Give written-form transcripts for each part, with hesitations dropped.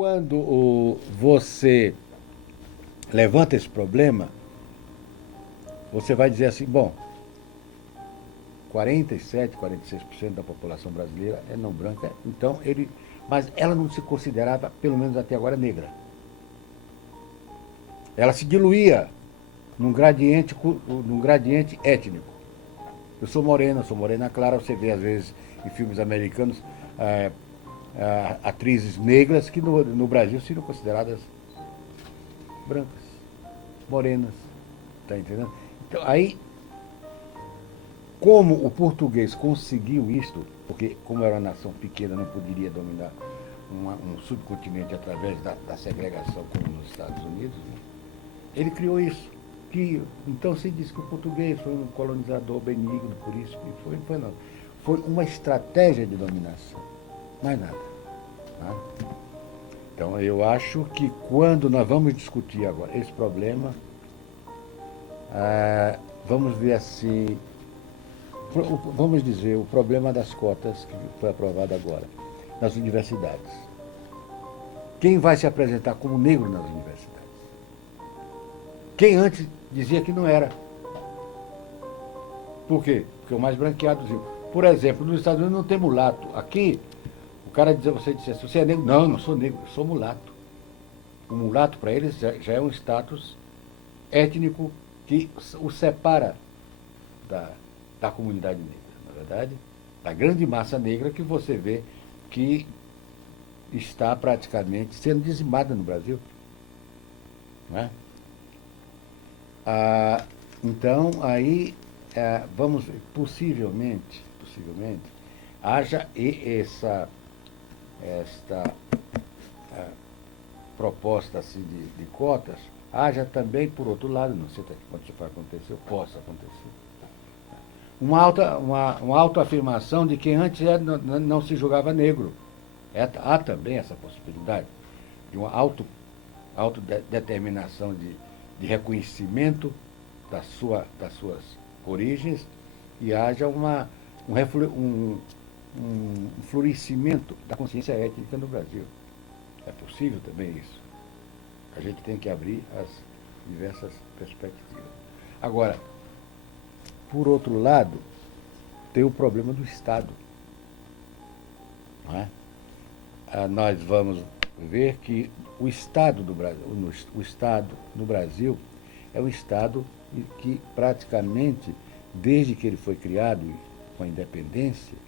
quando você levanta esse problema, você vai dizer assim, bom, 47, 46% da população brasileira é não branca, então mas ela não se considerava, pelo menos até agora, negra. Ela se diluía num gradiente étnico. Eu sou morena clara, você vê às vezes em filmes americanos atrizes negras que no Brasil seriam consideradas brancas, morenas, tá entendendo? Então, aí, como o português conseguiu isto, porque como era uma nação pequena, não poderia dominar um subcontinente através da segregação como nos Estados Unidos, né? Ele criou isso. Então se diz que o português foi um colonizador benigno, por isso que foi não. Foi uma estratégia de dominação, mais nada. Tá? Então eu acho que quando nós vamos discutir agora esse problema, vamos ver assim, vamos dizer, o problema das cotas que foi aprovado agora nas universidades. Quem vai se apresentar como negro nas universidades? Quem antes dizia que não era. Por quê? Porque o mais branqueado dizia. Por exemplo, nos Estados Unidos não tem mulato. Aqui, o cara dizia, você disse assim, você é negro? Não, não sou negro, eu sou mulato. O mulato, para eles, já é um status étnico que o separa da comunidade negra, na verdade, da grande massa negra que você vê que está praticamente sendo dizimada no Brasil. Não é? Então, aí, vamos ver, possivelmente, haja esta proposta assim, de cotas, haja também, por outro lado, não sei até quando isso vai acontecer, possa acontecer, uma autoafirmação de que antes não se julgava negro. Há também essa possibilidade de uma autodeterminação de reconhecimento das suas origens e haja um florescimento da consciência étnica no Brasil. É possível também isso. A gente tem que abrir as diversas perspectivas. Agora, por outro lado, tem o problema do Estado. Não é? Nós vamos ver que o Estado no Brasil é um Estado que praticamente, desde que ele foi criado com a independência,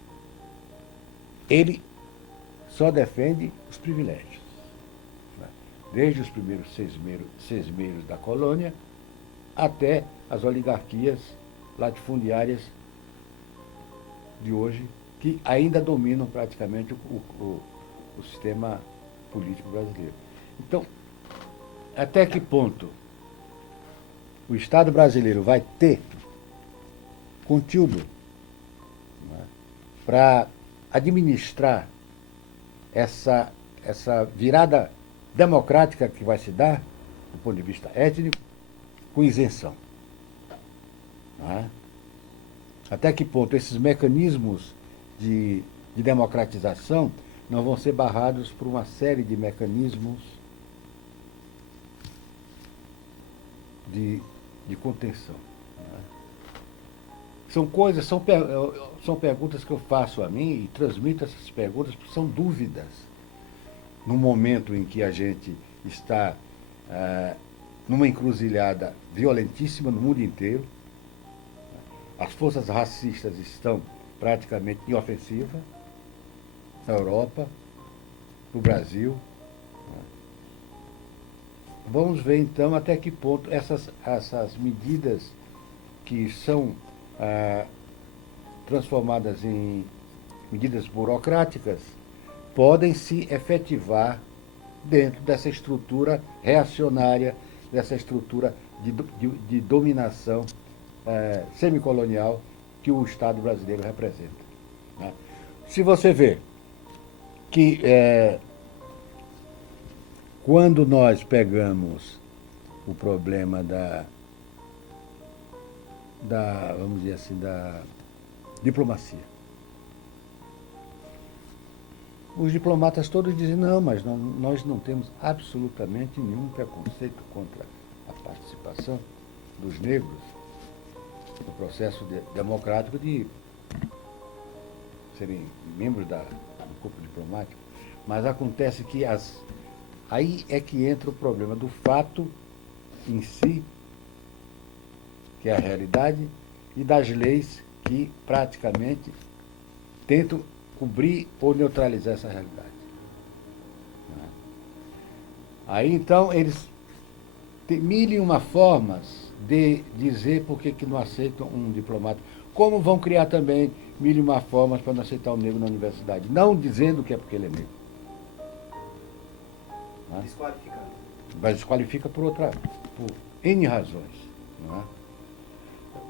ele só defende os privilégios. Desde os primeiros seis meses da colônia até as oligarquias latifundiárias de hoje, que ainda dominam praticamente o sistema político brasileiro. Então, até que ponto o Estado brasileiro vai ter conteúdo, né, para administrar essa virada democrática que vai se dar, do ponto de vista étnico, com isenção? Né? Até que ponto esses mecanismos de democratização não vão ser barrados por uma série de mecanismos de contenção? Né? São perguntas que eu faço a mim e transmito essas perguntas, porque são dúvidas. No momento em que a gente está numa encruzilhada violentíssima no mundo inteiro, as forças racistas estão praticamente em ofensiva na Europa, no Brasil. Vamos ver então até que ponto essas medidas que são transformadas em medidas burocráticas podem se efetivar dentro dessa estrutura reacionária, dessa estrutura de dominação semicolonial que o Estado brasileiro representa. Né? Se você vê que quando nós pegamos o problema vamos dizer assim, da diplomacia, os diplomatas todos dizem, não, mas nós não temos absolutamente nenhum preconceito contra a participação dos negros no processo democrático de serem membros do corpo diplomático. Mas acontece que aí é que entra o problema do fato em si, que é a realidade, e das leis que praticamente tentam cobrir ou neutralizar essa realidade. Aí então eles têm mil e uma formas de dizer por que não aceitam um diplomata. Como vão criar também mil e uma formas para não aceitar um negro na universidade, não dizendo que é porque ele é negro. Desqualificando. Mas desqualifica por N razões. Não é?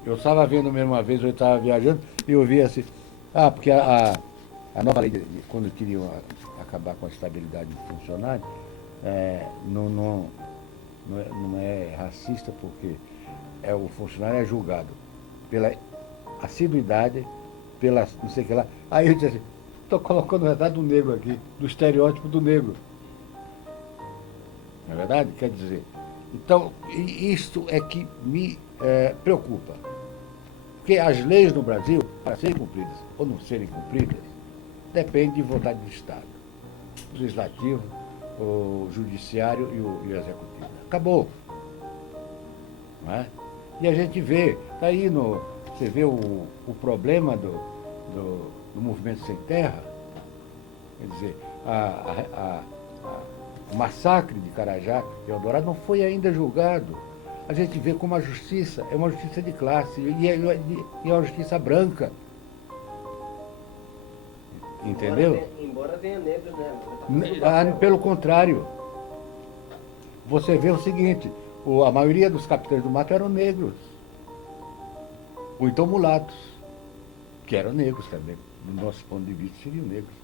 Eu estava vendo mesmo uma vez, eu estava viajando, e eu vi assim, porque a nova lei, quando queriam acabar com a estabilidade do funcionário, não é racista, porque o funcionário é julgado pela assiduidade, pela não sei o que lá. Aí eu disse assim, estou colocando o retrato do negro aqui, do estereótipo do negro. Não é verdade? Quer dizer, então, isto é que me preocupa. Porque as leis no Brasil, para serem cumpridas ou não serem cumpridas, depende de vontade do Estado. O legislativo, o judiciário e o executivo. Acabou. Não é? E a gente vê, está aí você vê o problema do movimento sem terra, quer dizer, o massacre de Carajá e Eldorado não foi ainda julgado. A gente vê como a justiça é uma justiça de classe e é uma justiça branca. Entendeu? Embora tenha negros nela. Pelo contrário. Você vê o seguinte, a maioria dos capitães do mato eram negros. Ou então mulatos, que eram negros também. Do nosso ponto de vista, seriam negros.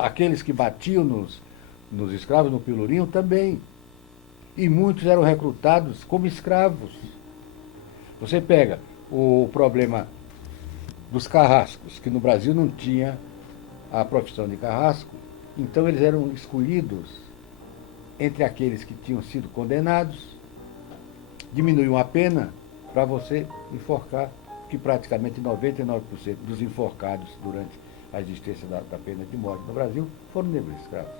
Aqueles que batiam nos escravos no Pelourinho também. E muitos eram recrutados como escravos. Você pega o problema dos carrascos, que no Brasil não tinha a profissão de carrasco, então eles eram escolhidos entre aqueles que tinham sido condenados, diminuíam a pena para você enforcar, que praticamente 99% dos enforcados durante a existência da pena de morte no Brasil foram negros escravos.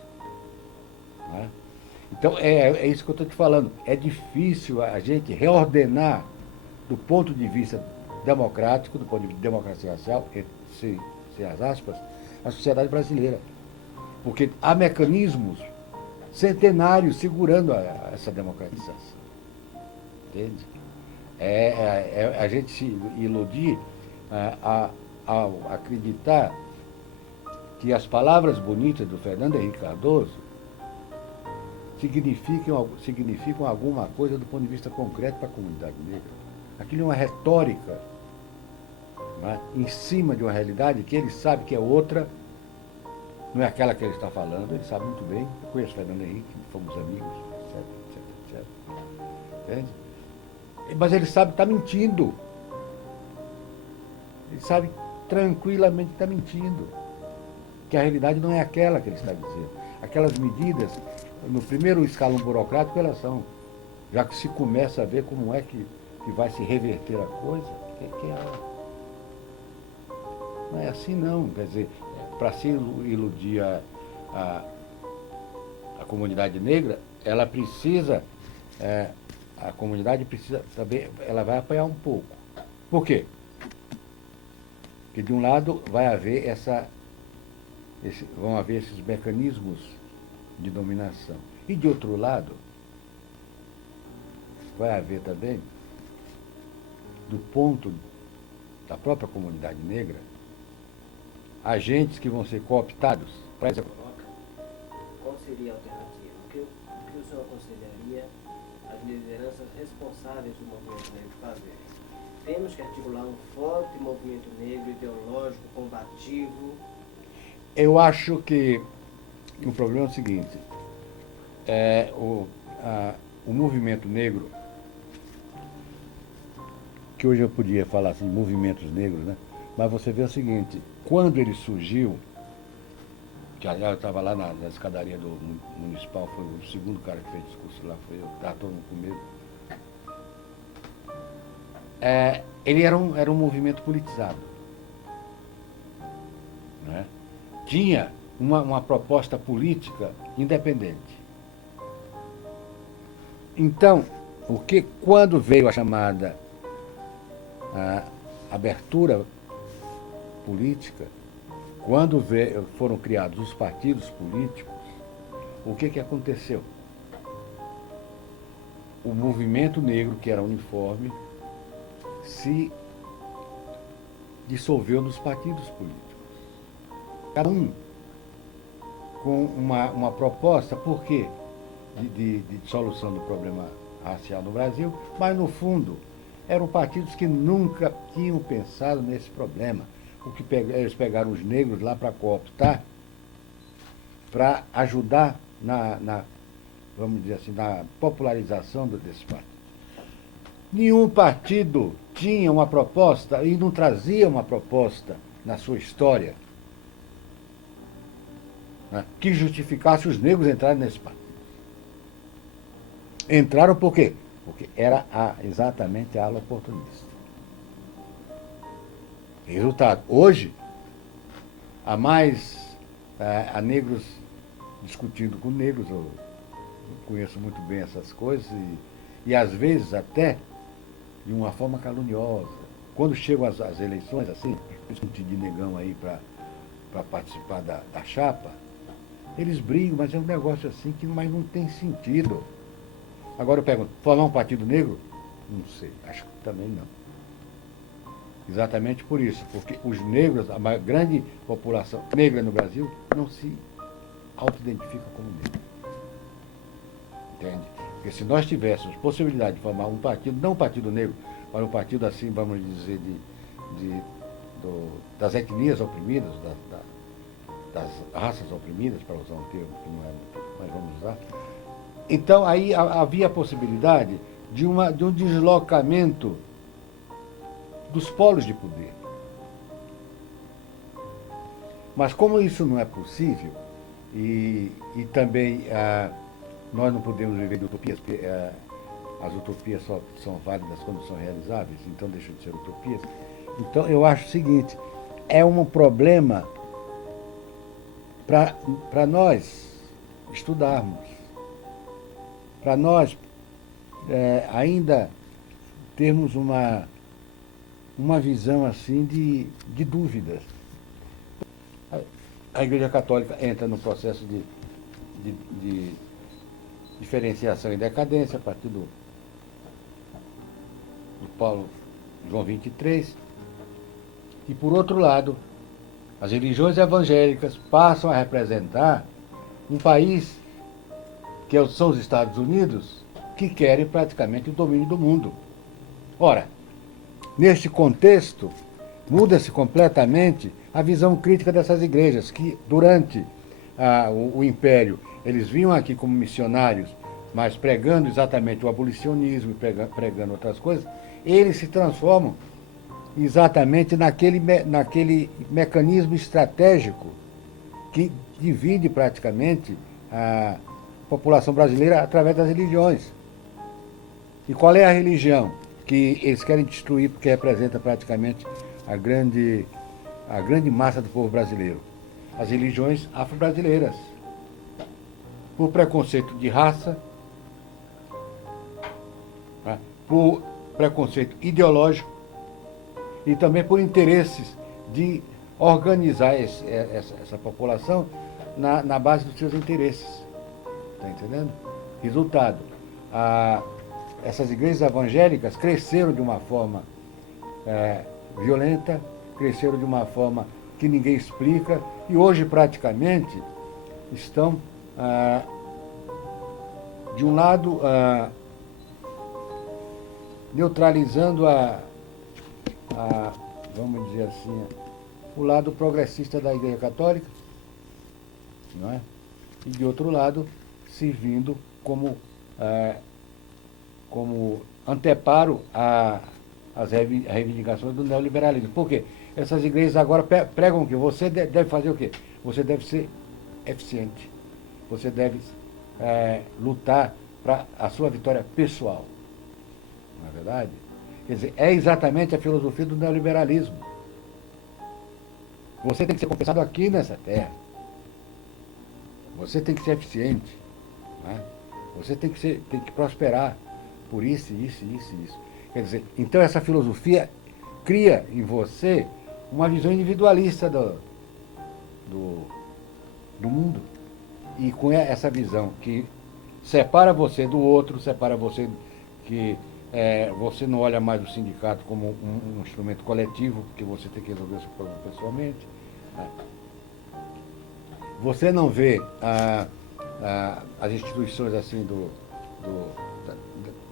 Não é? Então, é isso que eu estou te falando. É difícil a gente reordenar, do ponto de vista democrático, do ponto de vista de democracia racial, se as aspas, a sociedade brasileira. Porque há mecanismos centenários segurando essa democratização. Entende? A gente se iludir ao acreditar que as palavras bonitas do Fernando Henrique Cardoso significam alguma coisa do ponto de vista concreto para a comunidade negra. Aquilo é uma retórica, não é? Em cima de uma realidade que ele sabe que é outra, não é aquela que ele está falando, ele sabe muito bem. Eu conheço o Fernando Henrique, fomos amigos, etc. Entende? Mas ele sabe que está mentindo. Ele sabe tranquilamente que está mentindo. Que a realidade não é aquela que ele está dizendo. Aquelas medidas, no primeiro escalão burocrático, elas são. Já que se começa a ver como é que vai se reverter a coisa, não é assim não. Quer dizer, para se iludir a comunidade negra, ela precisa, a comunidade precisa também, ela vai apanhar um pouco. Por quê? Porque de um lado vai haver vão haver esses mecanismos de dominação. E de outro lado, vai haver também, do ponto da própria comunidade negra, agentes que vão ser cooptados para essa. Qual seria a alternativa? O que o senhor aconselharia as lideranças responsáveis do movimento negro fazer? Temos que articular um forte movimento negro ideológico, combativo. Eu acho que o problema é o seguinte, o movimento negro, que hoje eu podia falar assim, movimentos negros, né? Mas você vê o seguinte, quando ele surgiu, que aliás eu estava lá na escadaria do municipal, foi o segundo cara que fez discurso lá, foi eu, estava todo mundo com medo. Ele era um movimento politizado. Né? Tinha uma proposta política independente. Então, quando veio a chamada abertura política, quando foram criados os partidos políticos, o que aconteceu? O movimento negro, que era uniforme, se dissolveu nos partidos políticos. Cada um com uma proposta, por quê? De solução do problema racial no Brasil, mas, no fundo, eram partidos que nunca tinham pensado nesse problema. Eles pegaram os negros lá para cooptar, para ajudar vamos dizer assim, na popularização desse partido. Nenhum partido tinha uma proposta e não trazia uma proposta na sua história, né, que justificasse os negros entrarem nesse partido. Entraram por quê? Porque era exatamente a ala oportunista. Resultado, hoje, há negros discutindo com negros, eu conheço muito bem essas coisas, e às vezes até de uma forma caluniosa. Quando chegam as eleições, assim, discutir de negão aí para participar da chapa, eles brigam, mas é um negócio assim que mas não tem sentido. Agora eu pergunto, formar um partido negro? Não sei, acho que também não. Exatamente por isso, porque os negros, a grande população negra no Brasil, não se auto-identifica como negro. Entende? Porque se nós tivéssemos possibilidade de formar um partido, não um partido negro, mas um partido assim, vamos dizer, das etnias oprimidas, das raças oprimidas, para usar um termo que não é muito, mas vamos usar. Então, aí havia a possibilidade de um deslocamento dos polos de poder. Mas como isso não é possível, e também nós não podemos viver de utopias, porque as utopias só são válidas quando são realizáveis, então deixam de ser utopias. Então eu acho o seguinte, é um problema para nós estudarmos, para nós ainda termos uma visão assim de dúvidas. A Igreja Católica entra no processo de diferenciação e decadência a partir do Paulo João 23. E, por outro lado, as religiões evangélicas passam a representar um país, que são os Estados Unidos, que querem praticamente o domínio do mundo. Ora, neste contexto, muda-se completamente a visão crítica dessas igrejas, que durante o Império, eles vinham aqui como missionários, mas pregando exatamente o abolicionismo e pregando outras coisas, eles se transformam exatamente naquele mecanismo estratégico que divide praticamente a população brasileira através das religiões. E qual é a religião que eles querem destruir porque representa praticamente a grande massa do povo brasileiro? As religiões afro-brasileiras. Por preconceito de raça, por preconceito ideológico e também por interesses de organizar essa população na base dos seus interesses. Está entendendo? Resultado, essas igrejas evangélicas cresceram de uma forma violenta, cresceram de uma forma que ninguém explica, e hoje praticamente estão, de um lado, neutralizando vamos dizer assim, o lado progressista da Igreja Católica, não é? E de outro lado, servindo como anteparo às reivindicações do neoliberalismo. Por quê? Essas igrejas agora pregam que você deve fazer o quê? Você deve ser eficiente. Você deve lutar para a sua vitória pessoal. Não é verdade? Quer dizer, é exatamente a filosofia do neoliberalismo. Você tem que ser compensado aqui nessa terra. Você tem que ser eficiente. Né? Você tem que prosperar por isso, isso, isso, isso. Quer dizer, então essa filosofia cria em você uma visão individualista do mundo. E com essa visão que separa você do outro, separa você que você não olha mais o sindicato como um instrumento coletivo, porque você tem que resolver o seu problema pessoalmente. Né? Você não vê as instituições assim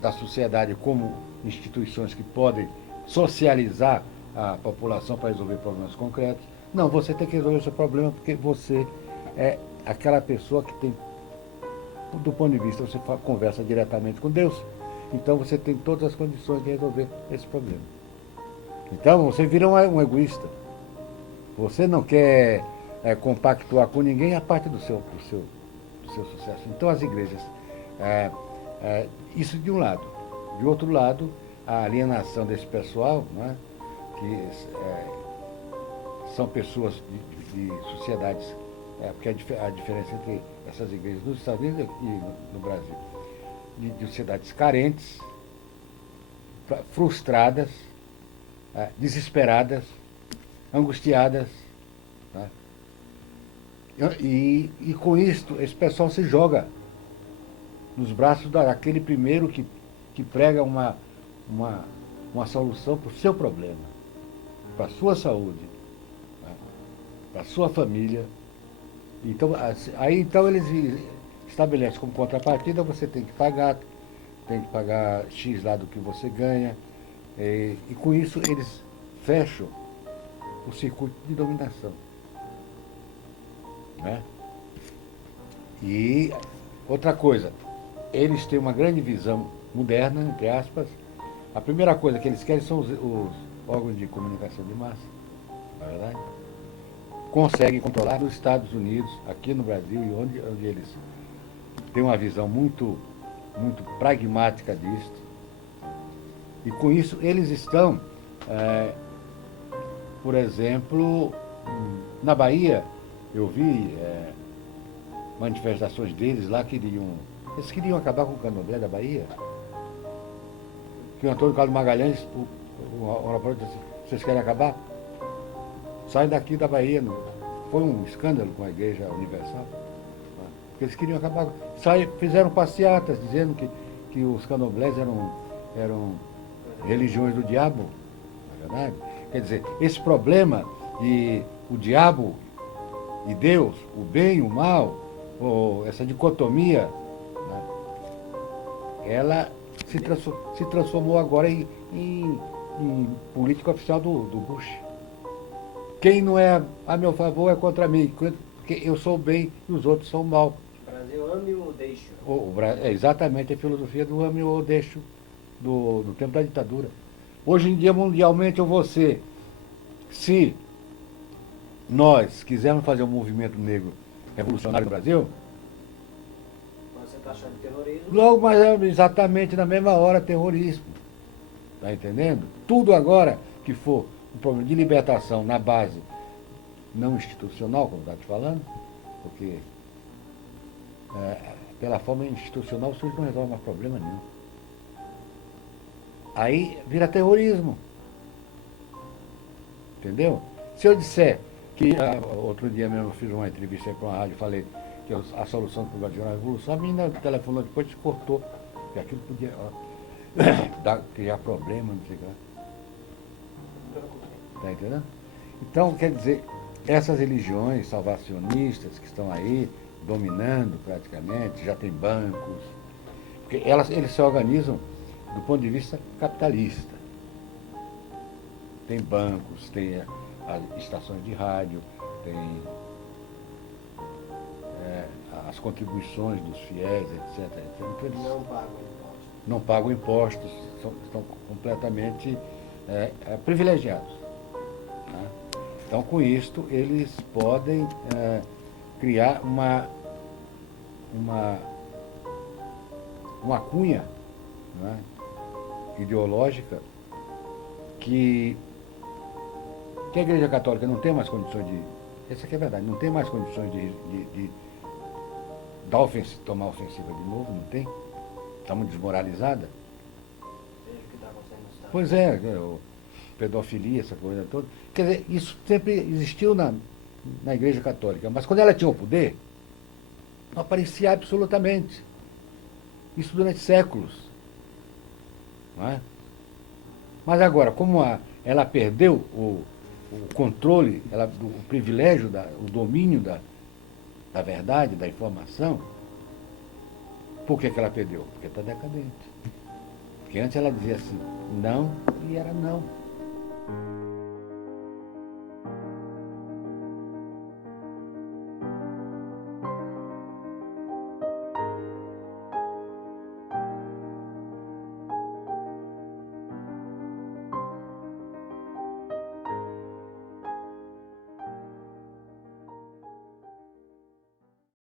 da sociedade como instituições que podem socializar a população para resolver problemas concretos. Não, você tem que resolver o seu problema porque você é aquela pessoa que tem, do ponto de vista, você conversa diretamente com Deus, então você tem todas as condições de resolver esse problema. Então você vira um egoísta. Você não quer compactuar com ninguém a parte do seu sucesso. Então as igrejas, isso de um lado. De outro lado, a alienação desse pessoal, né, que são pessoas de sociedades, porque a diferença entre essas igrejas nos Estados Unidos e no Brasil, de sociedades carentes, frustradas, desesperadas, angustiadas. Tá? E com isto, esse pessoal se joga nos braços daquele primeiro que prega uma solução para o seu problema, para a sua saúde, né? Para a sua família. Então, então eles estabelecem como contrapartida, você tem que pagar X lá do que você ganha, e com isso eles fecham o circuito de dominação. Né? E outra coisa, eles têm uma grande visão moderna, entre aspas. A primeira coisa que eles querem são os órgãos de comunicação de massa, não é verdade? Conseguem controlar nos Estados Unidos, aqui no Brasil, e onde eles têm uma visão muito, muito pragmática disso. E com isso eles estão, por exemplo, na Bahia, eu vi manifestações deles lá que eles queriam acabar com o candomblé da Bahia. Que o Antônio Carlos Magalhães, o oratório disse assim, vocês querem acabar? Saem daqui da Bahia. Foi um escândalo com a Igreja Universal. Porque eles queriam acabar. Fizeram passeatas dizendo que os candomblés eram religiões do diabo. Não é verdade? Quer dizer, esse problema de o diabo e Deus, o bem e o mal, ou essa dicotomia, né, ela se transformou agora em política oficial do Bush. Quem não é a meu favor é contra mim, porque eu sou o bem e os outros são o mal. O Brasil ame ou deixa. É exatamente a filosofia do ame ou deixo do tempo da ditadura. Hoje em dia, mundialmente, se nós quisermos fazer um movimento negro revolucionário no Brasil, você está achando terrorismo? logo, mas é exatamente na mesma hora terrorismo. Está entendendo? Tudo agora que for um problema de libertação na base não institucional, como está te falando, porque pela forma institucional isso não resolve mais problema nenhum. Aí vira terrorismo. Entendeu? Se eu disser que outro dia mesmo eu fiz uma entrevista para uma rádio e falei que a solução para o Brasil era a revolução, a menina telefonou depois e cortou, que aquilo podia criar problema, não sei o que lá. Está entendendo? Então, quer dizer, essas religiões salvacionistas que estão aí, dominando praticamente, já tem bancos, porque eles se organizam do ponto de vista capitalista. Tem bancos, tem as estações de rádio, tem as contribuições dos fiéis, etc. Então, eles não pagam impostos. Não pagam impostos, estão completamente privilegiados. Né? Então, com isto, eles podem criar uma cunha, né, ideológica que a Igreja Católica não tem mais condições de... Essa aqui é a verdade, não tem mais condições de tomar ofensiva de novo, não tem? Está muito desmoralizada. Veja o que está acontecendo no Estado. Pois é, pedofilia, essa coisa toda. Quer dizer, isso sempre existiu na Igreja Católica, mas quando ela tinha o poder, não aparecia absolutamente. Isso durante séculos. Não é? Mas agora, como ela perdeu o controle, o privilégio, o domínio da verdade, da informação, por que ela perdeu? Porque está decadente. Porque antes ela dizia assim, não, e era não.